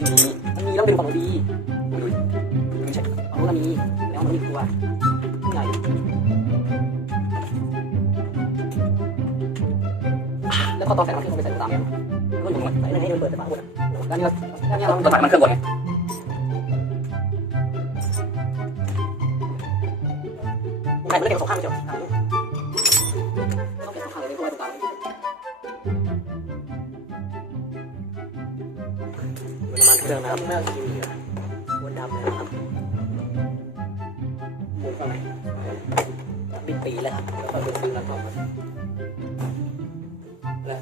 มีมันมีแล้วเป็นของดีดูไม่ใช่เอาแล้วมีแล้วมันมีตัวใหญ่แล้วก็ตอนใส่น้ำที่มันไปใส่ตามเนี่ยก็อยู่มันใส่ในนี้มันเปิดแต่ฝาบนแล้วนี่เราแล้วนี่เราเปิดฝามันเครื่องบนไงใครไม่ได้เก็บสองข้างไม่ใช่หรอ เครื่องนะครับไม่ต้องกินเหลือวนดำเลยนะครับหมุนเข้าไปปิดปีแล้วครับแล้วก็ดึงดึงแล้วก็มาแล้ว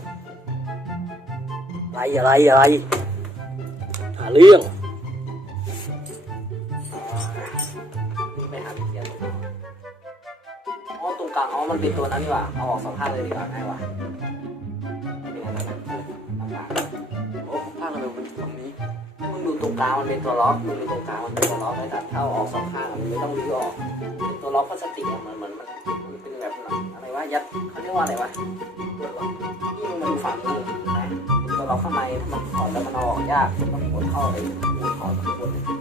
อะไรอะไรอะไรหาเรื่องไม่หาวิธีการอ๋อตรงกลางอ๋อมันเป็นตัวนั้นนี่หว่าเอาออกสองข้างเลยดีกว่าง่ายกว่า กลางมันเป็นตัวล็อกดูในตรงกลางมันเป็นตัวล็อกเลยแต่ถ้าเอาออกสองข้างมันไม่ต้องรื้อออกตัวล็อกพลาสติกเหมือนเหมือนมันเป็นแบบอะไรวะยัดเขาเรียกว่าอะไรวะนี่มันดูฝั่งนี้นะตัวล็อกข้างในถ้ามันถอดแล้วมันออกยากต้องกดเข้าไปกดถอดข้า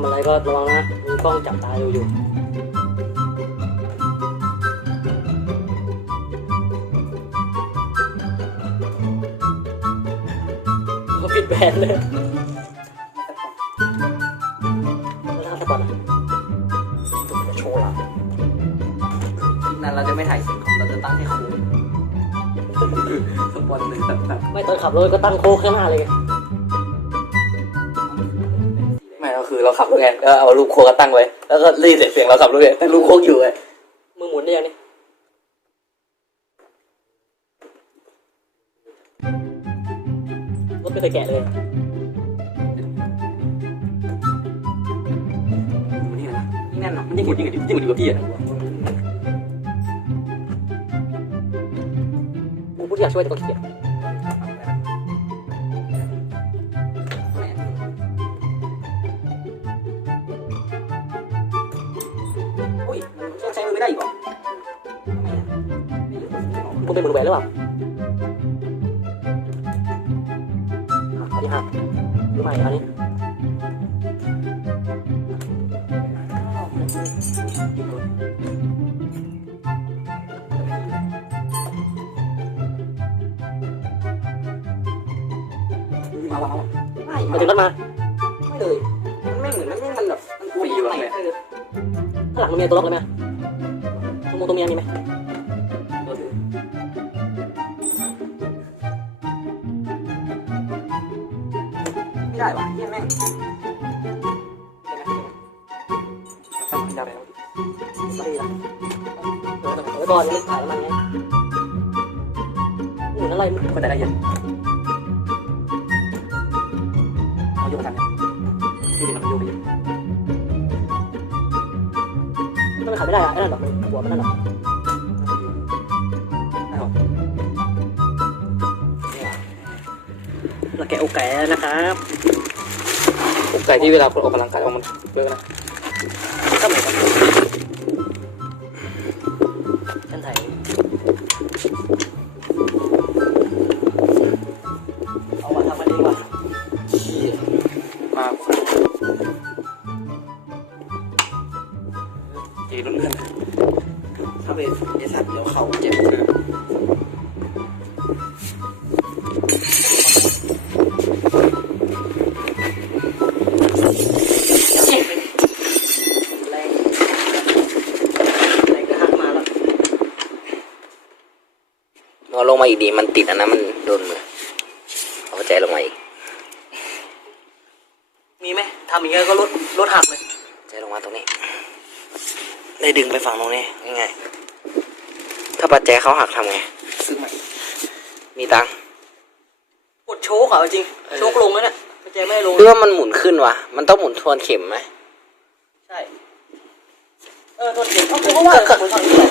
ำทำอะไรก็ระวังนะ มีกล้องจับตาอยู่อยู่เขาปิดแบนเลยไม่ทำสปอนอะจะโชว์ละนั่นเราจะไม่ถ่ายเสียงของเราจะตั้งให้ครูสปอนเลยตัดตัดไม่ตอนขับรถก็ตั้งโค้งข้างหน้าเลย ไงไม่ก็คือเราขับรถไงแล้วเอาลูกโคกตั้งไว้ แล้วก็รีดเสียงเราขับรถไงแต่ลูกโคกอยู่ไงมือหมุนได้ยังนี่รถไม่เคยแกะเลยนี่นะนี่แน่นหรอมันยิ่งหมุนยิ่งยิ่งหมุนอยู่กับพี่อะกูพูดอยากช่วยแต่ก็ขี้เกียจ เป็นแหวนหรือเปล่าอันนี้หักหรือไม่อันนี้มาว่าไม่มาถึงรถมา ไม่เลย มันไม่เหมือนมันไม่มันแบบมันกลัวอยู่ไหนข้างหลังมันมีตัวล็อกเลยไหมตัวมงตัวเมียมีไหม สั่งยาไปแล้วไม่ดีละเออไว้ก่อนมันถ่ายมันไงหมุนอะไรมันแต่ละเอียดเอาโยกกันนี่ดิมันโยกไปอยู่มันขายไม่ได้อะไอ้นั่นหรอหัวมันนั่นหรอเราแกะอกไก่นะครับอกไก่ที่เวลาคนออกกำลังกายมันเยอะนะ ก็เหมือนกันฉันถ่ายเอามาทำมันเองว่ะมากจีรุ่นเพื่อนถ้าเป็นไอสัตว์เดี๋ยวเขาเจ็บแลงมาอีกดีมันติดอันนั้นมันโดนมือเอาใจลงมาอีก มีไหมทำอย่างเงี้ยก็ลดลดหักเลยใจลงมาตรงนี้ ได้ดึงไปฝั่งตรงนี้ง่ายๆถ้าปัจแจเขาหักทำไง ซื้อใหม่ มีตังค์กดโชกอะเอาจริง โชกลงแล้วเนี่ยไม่ใจไม่ได้ลง หรือว่ามันหมุนขึ้นวะมันต้องหมุนทวนเข็มไหมใช่ เออโทษเข็มเอ้ากูก็ว่าหมุนฝั่งนี้เหรอ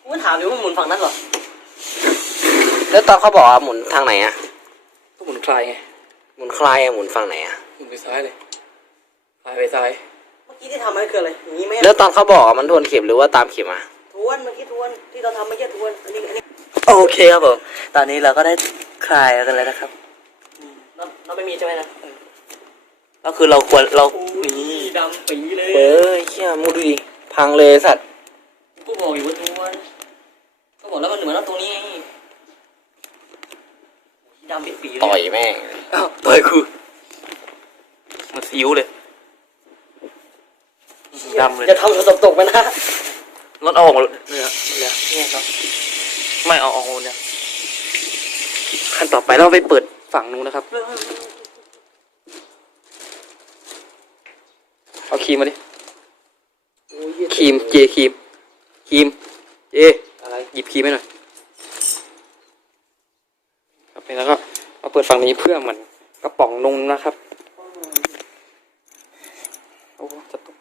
กูก็ถามอยู่ว่าหมุนฝั่งนั้นเหรอก็ แล้วตอนเขาบอกว่าหมุนทางไหนอะก็หมุนคลายไงหมุนคลายอะหมุนฝั่งไหนอะหมุนไปซ้ายเลยคลายไปซ้าย เมื่อกี้ที่ทำมันคืออะไรอย่างนี้ไหมแล้วตอนเขาบอกอะมันทวนเข็มหรือว่าตามเข็มอะทวนเมื่อกี้ทวนที่เราทำไม่ใช่ทวนอันนี้อันนี้โอเคครับผม ตอนนี้เราก็ได้คลายกันแล้วนะครับ เราเราไม่มีใช่ไหมนะก็คือเราควรเรานี่ดำปีเลยเอ้ยเชี่ยมูดูดิพังเลยสัตว์กูบอกอยู่ว่าทวนก็บอกแล้วมันเหมือนว่าตรงนี้ไง ดำเป็นปีต่อยแม่งอ้าวต่อยกูมันซิวเลยดำเลยจะทำเราตกตกๆไปนะรถเอาออกหมดเลยเนี่ยเนี่ยครับไม่เอาออกหมดเนี่ยขั้นต่อไปเราไปเปิดฝั่งนู้นนะครับ เอาครีมมาดิครีมเจครีมครีมเจอะไรหยิบครีมให้หน่อย ครับแล้วก็มาเปิดฝั่งนี้เพื่อเหมือนกระป๋องนมนะครับโอ้จะตก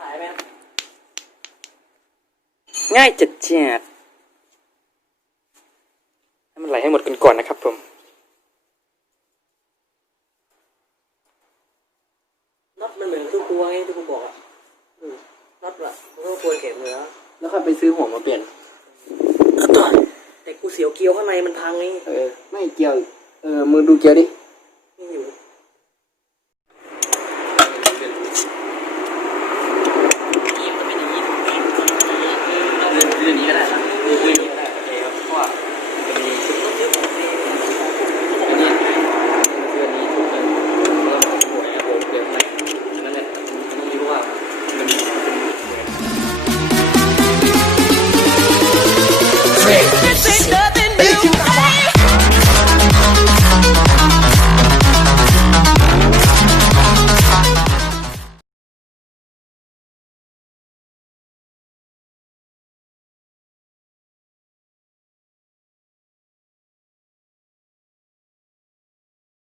ถ่ายไหมง่ายจัดจัดให้มันไหลให้หมดกันก่อนนะครับผมน็อตมันเหมือนทุกตัวไงที่ผมบอกอะ อะมันต้องทวนเข็มเลยนะแล้วค่อยไปซื้อหัวมาเปลี่ยน แต่กูเสียวเกลียวข้างในมันพังไงเออ ไม่เกี่ยว เออ มือดูเกี่ยวดิ